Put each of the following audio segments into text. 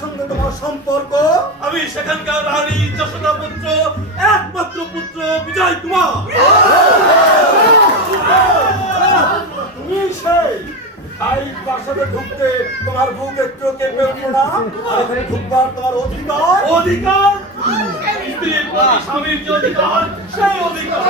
সঙ্গে তোমার সম্পর্ক? আমি সেখানকার রানী যশোদা পুত্র, একমাত্র পুত্র বিজয় কুমার। তুমি সেই তাই প্রাসাদে ঢুকতে তোমার বুক একটু কেঁপে উঠে না? এখানে ঢুকবার তোমার অধিকার? অধিকার? স্ত্রীর প্রতি স্বামীর যে অধিকার, সেই অধিকার।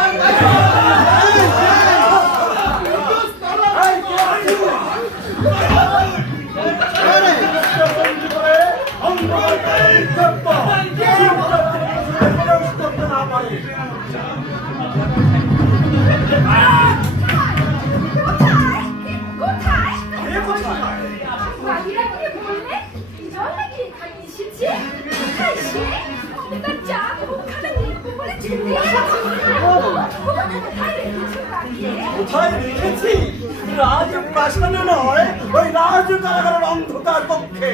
কোথায় রেখেছি? রাজপ্রাসাদে নয়, ওই রাজ কারাগারের অন্ধকার কক্ষে।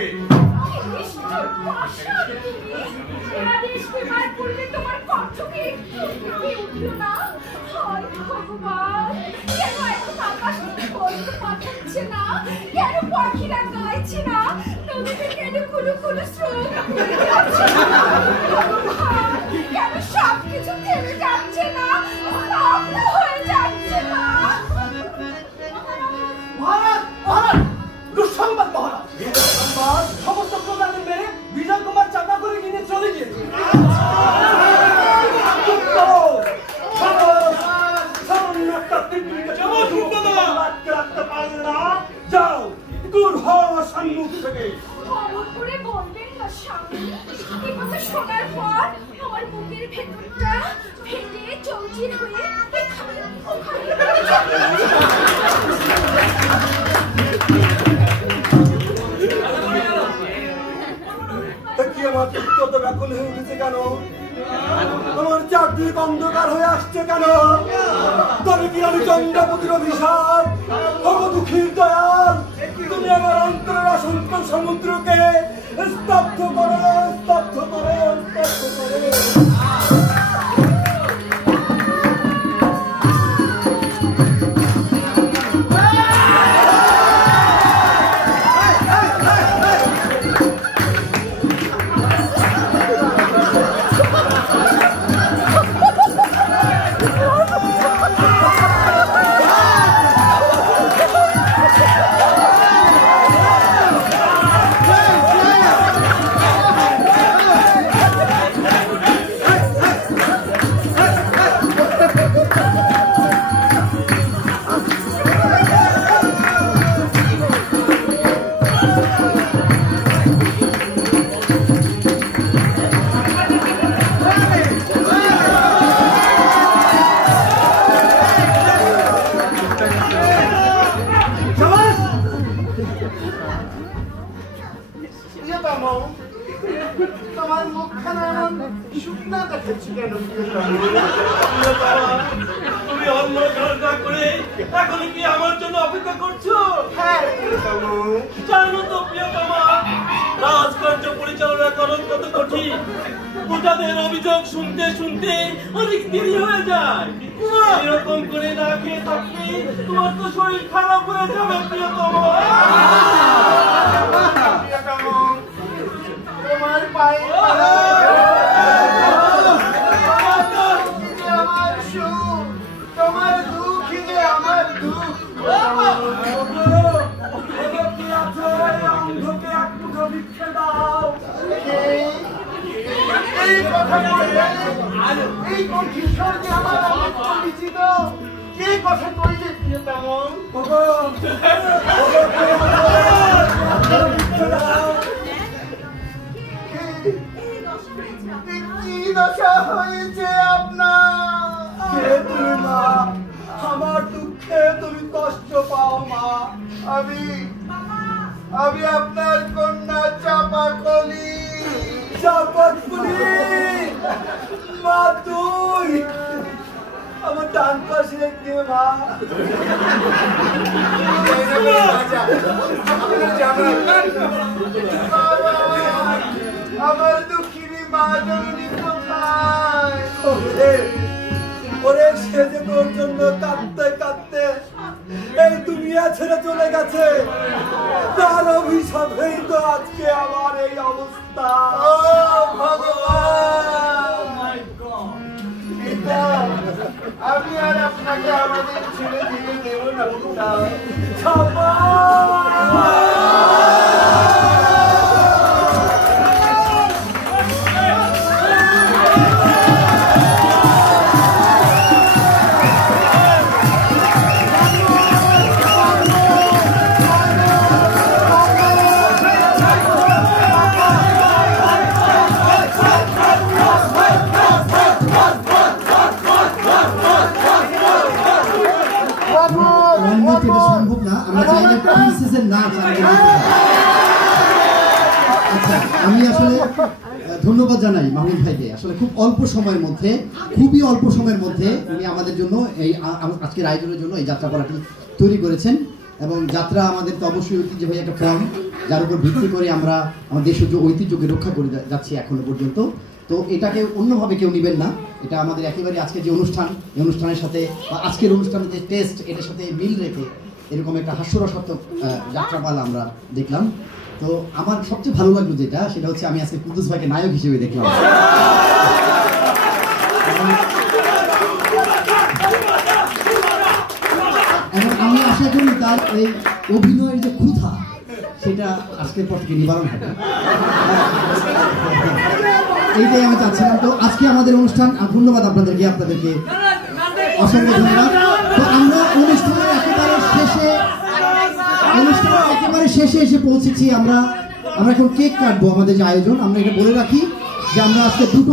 সবকিছু থেমে যাচ্ছে না, হয়ে যাচ্ছে না। মহারাজ, মহারাজ, দুঃসংবাদ মহারাজ। সমস্ত প্রজাদের মেরে বিজয় কুমার চাঁদা করে কিনে চলে গিয়েছে। রাখতে পারলে না, যাও দূর হও সম্মুখ থেকে। করে বলবেন না স্বামী, এই কথা শোনার পর আমার বুকের ভেতরটা ফেটে চৌচির হয়ে এখানে ওখানে কি আমার কত ব্যাকুল হয়ে উঠেছে কেন? আমার চারদিক অন্ধকার হয়ে আসছে কেন? তবে কি আমি চন্দ্রপতির অভিশাপ? দুঃখীর দয়াল, তুমি আমার অন্তরের অসন্ত সমুদ্রকে স্তব্ধ করো, স্তব্ধ করো, স্তব্ধ করো। তোমার মুখখানা এমন শুকনা দেখাচ্ছি কেন? তুমি অন্য ঝগড়া করে এখন কি আমার জন্য অপেক্ষা করছো? হ্যাঁ জানো তো প্রিয়তমা, রাজকার্য পরিচালনা করা কত কঠিন। প্রজাদের অভিযোগ শুনতে শুনতে অনেক দেরি হয়ে যায়। এরকম করে না খেয়ে থাকলে তোমার তো শরীর খারাপ হয়ে যাবে প্রিয়তমা। তোমার পায়ে আমার সুখ, তোমার দুঃখ যে আমার দুঃখ। এই কথা বললে এই কণ্ঠস্বর যে আমার অনেক পরিচিত। কে কথা কইলে তেমন? কি দশা হয়েছে আপনার? মা, আমার দুঃখে তুমি কষ্ট পাও মা। আমি আপনার কন্যা চাপাকলি। চাপাকলি মা, তুই আমার ডান পাশে কে মা? আমার দুঃখিনী মা জননী কোথায়? ওরে সে যে তোর জন্য কাঁদতে কাঁদতে এই তুমি দুনিয়া ছেড়ে চলে গেছে, তার অভিশাপেই তো আজকে আমার এই অবস্থা। ও ভগবান, পিতা, আমি আর আপনাকে আমাদের ছেড়ে দিয়ে দেব না পিতা। সম্ভব না, আমরা চাইলে প্রিন্সেসের নাচ আচ্ছা, আমি আসলে ধন্যবাদ জানাই মাহমুদ ভাইকে। আসলে খুব অল্প সময়ের মধ্যে, খুবই অল্প সময়ের মধ্যে উনি আমাদের জন্য এই আজকের আয়োজনের জন্য এই যাত্রাপালাটি তৈরি করেছেন। এবং যাত্রা আমাদের তো অবশ্যই ঐতিহ্যবাহী একটা ফর্ম, যার উপর ভিত্তি করে আমরা আমাদের দেশের ঐতিহ্যকে রক্ষা করে যাচ্ছি এখনো পর্যন্ত। তো এটাকে অন্যভাবে কেউ নেবেন না, এটা আমাদের একেবারে আজকে যে অনুষ্ঠান, এই অনুষ্ঠানের সাথে বা আজকের অনুষ্ঠানের যে টেস্ট, এটার সাথে মিল রেখে এরকম একটা হাস্যরসাত্মক যাত্রাপালা আমরা দেখলাম। তো আমার সবচেয়ে ভালো লাগলো যেটা, সেটা হচ্ছে আমি আজকে কুদ্দুস ভাইকে নায়ক হিসেবে দেখলাম। এবং আমি আশা করি তার এই অভিনয়ের যে ক্ষুধা, সেটা আজকের পর থেকে নিবারণ হবে, এইটাই আমি চাচ্ছিলাম। তো আজকে আমাদের অনুষ্ঠান, ধন্যবাদ আপনাদেরকে অসংখ্য ধন্যবাদ। তো আমরা অনুষ্ঠানের একেবারে শেষে এসে পৌঁছেছি। আমরা এখন কেক কাটবো, আমাদের যে আয়োজন, আমরা এটা বলে রাখি যে আমরা আজকে দুটো